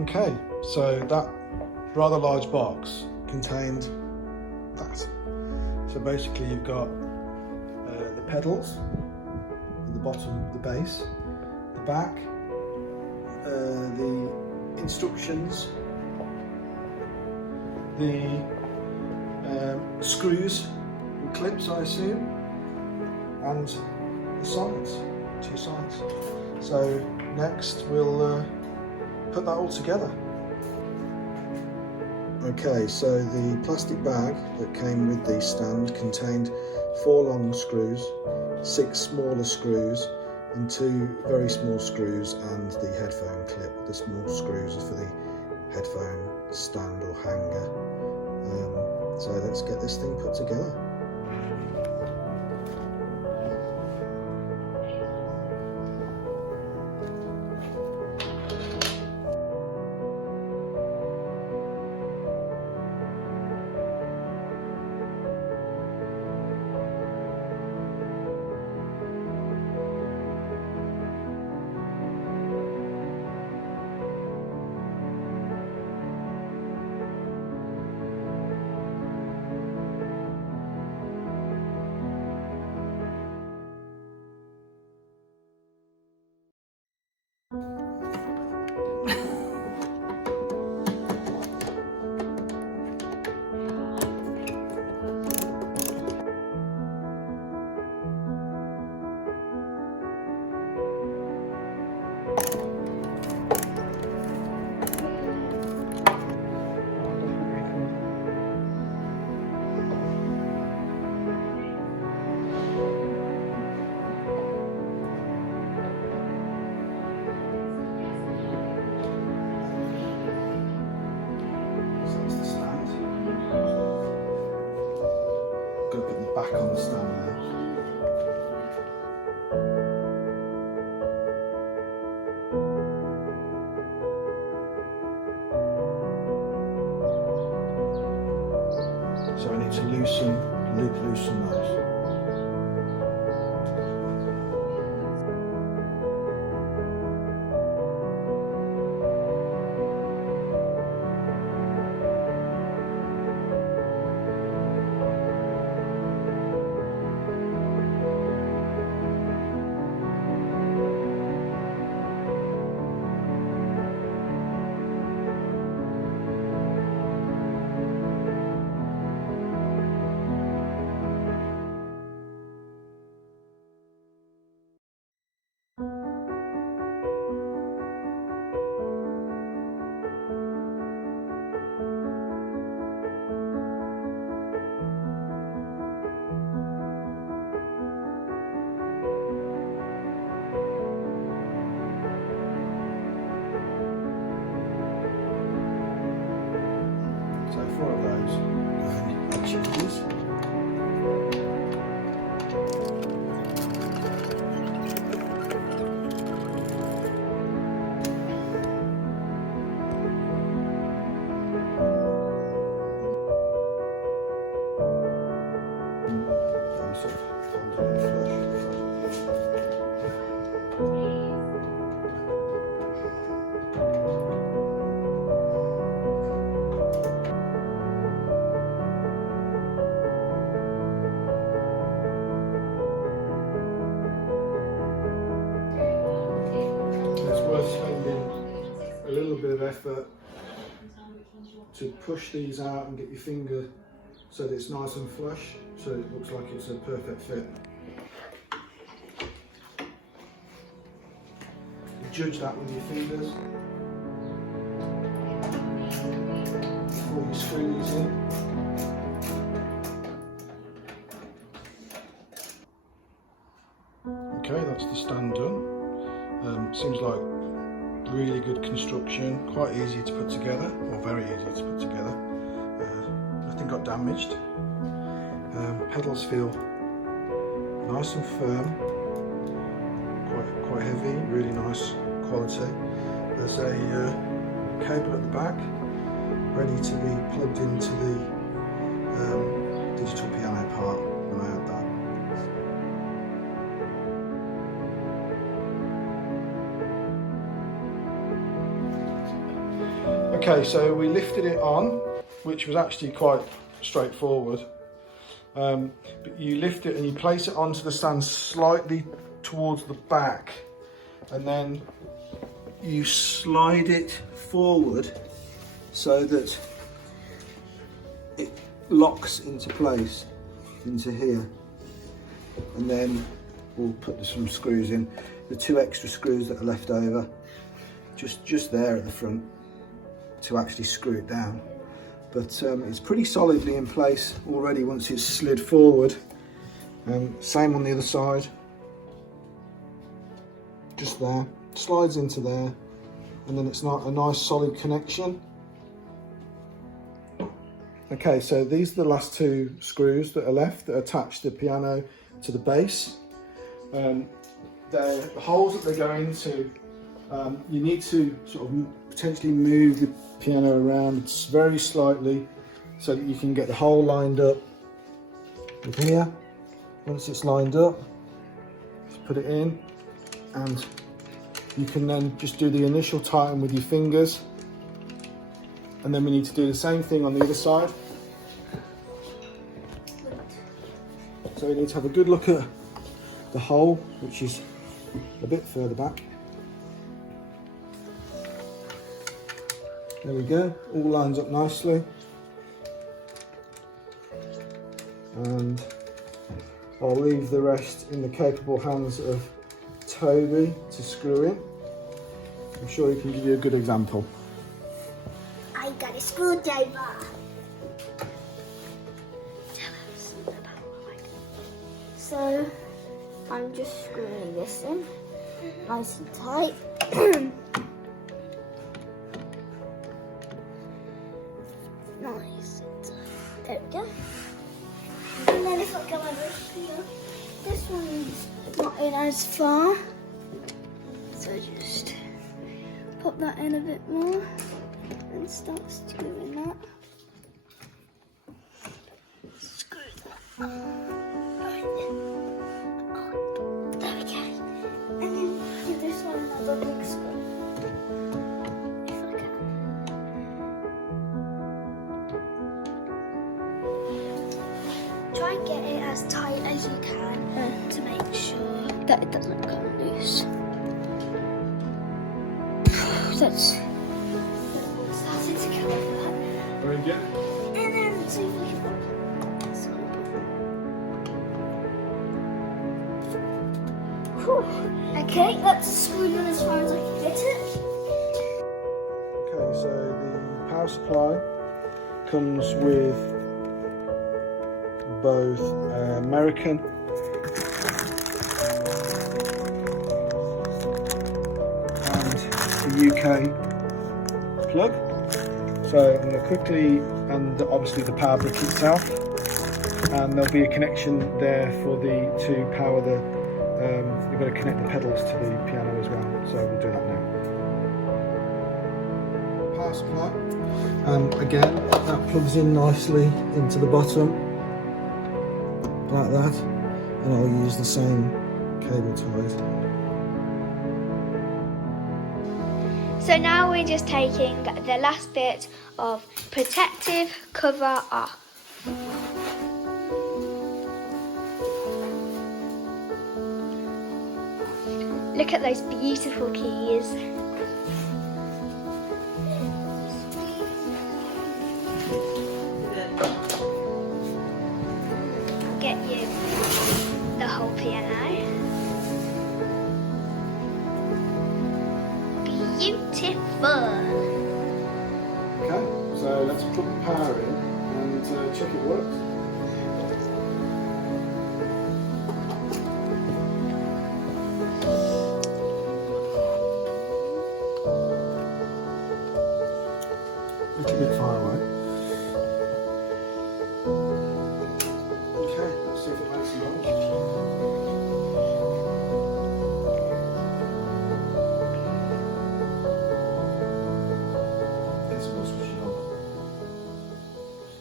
Okay, so that rather large box contained that. So basically you've got the pedals at the bottom of the base, the back, the instructions, the screws and clips, I assume, and the sides, 2 sides. So next we'll put that all together. Okay, so the plastic bag that came with the stand contained 4 long screws, 6 smaller screws and 2 very small screws, and the headphone clip. The small screws are for the headphone stand or hanger. So let's get this thing put together. Got to put the back on the stand there. So I need to loosen those. So 4 of those and each of these. A little bit of effort to push these out and get your finger so that it's nice and flush, so it looks like it's a perfect fit. You judge that with your fingers before you screw these in. Okay, that's the stand done. Seems like really good construction, quite easy to put together, or very easy to put together. Nothing got damaged. Pedals feel nice and firm, quite heavy, really nice quality. There's a cable at the back, ready to be plugged into the digital piano part when I add that. Okay, so we lifted it on, which was actually quite straightforward. But you lift it and you place it onto the stand slightly towards the back, and then you slide it forward so that it locks into place into here, and then we'll put some screws in, the 2 extra screws that are left over just there at the front to actually screw it down. But it's pretty solidly in place already once it's slid forward. Same on the other side, just there, slides into there, and then it's not a nice solid connection. Okay, so these are the last 2 screws that are left that attach the piano to the base. The holes that they go into, you need to sort of potentially move the piano around very slightly so that you can get the hole lined up with here. Once it's lined up, just put it in, and you can then just do the initial tighten with your fingers, and then we need to do the same thing on the other side. So we need to have a good look at the hole, which is a bit further back. There we go, all lines up nicely. And I'll leave the rest in the capable hands of Toby to screw in. I'm sure he can give you a good example. I got a screwdriver. So I'm just screwing this in nice and tight. Nice. There we go. And then if I go over here, this one's not in as far. So just pop that in a bit more and start screwing that. Screw that. Oh, there we go. And then give this one another big screw. If I can. Try and get it as tight as you can to make sure that it doesn't come loose. That's starting to come off. Very good. And then see if we can okay, that's screwed in as far as I can get it. Okay, so the power supply comes with both American and the UK plug. So I'm going to quickly, and obviously the power brick itself, and there'll be a connection there for to power the. You've got to connect the pedals to the piano as well, so we'll do that now. Power supply. Again, that plugs in nicely into the bottom, like that, and I'll use the same cable ties. So now we're just taking the last bit of protective cover off. Look at those beautiful keys. I'll get you the whole piano. Beautiful. Okay, so let's put the power in and check it works. A little bit far away. Okay, let's see if it makes a noise.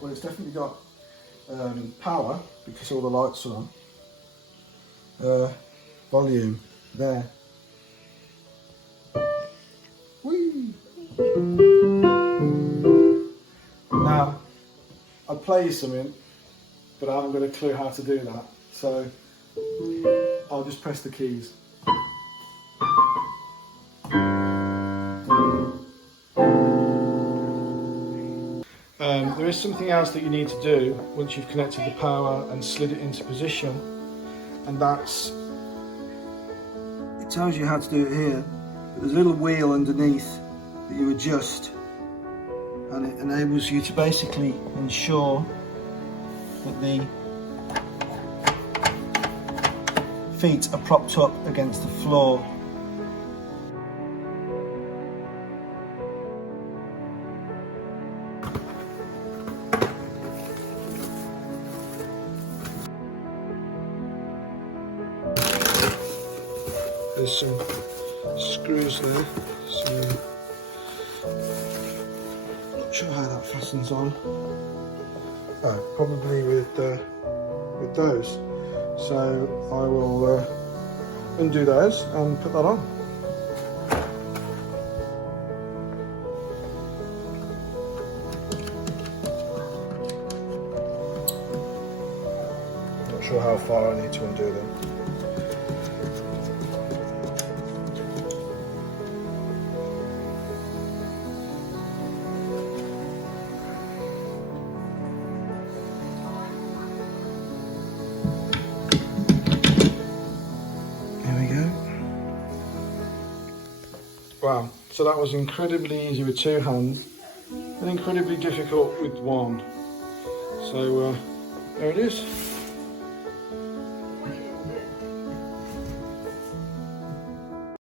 Well, it's definitely got power because all the lights are on. Volume there. Whee! play you something, but I haven't got a clue how to do that. So I'll just press the keys. There is something else that you need to do once you've connected the power and slid it into position, and that's, it tells you how to do it here. There's a little wheel underneath that you adjust, and it enables you to basically ensure that the feet are propped up against the floor. There's some screws there, so not sure how that fastens on. Oh, probably with those. So I will undo those and put that on. Not sure how far I need to undo them. Wow, so that was incredibly easy with two hands and incredibly difficult with one. So there it is.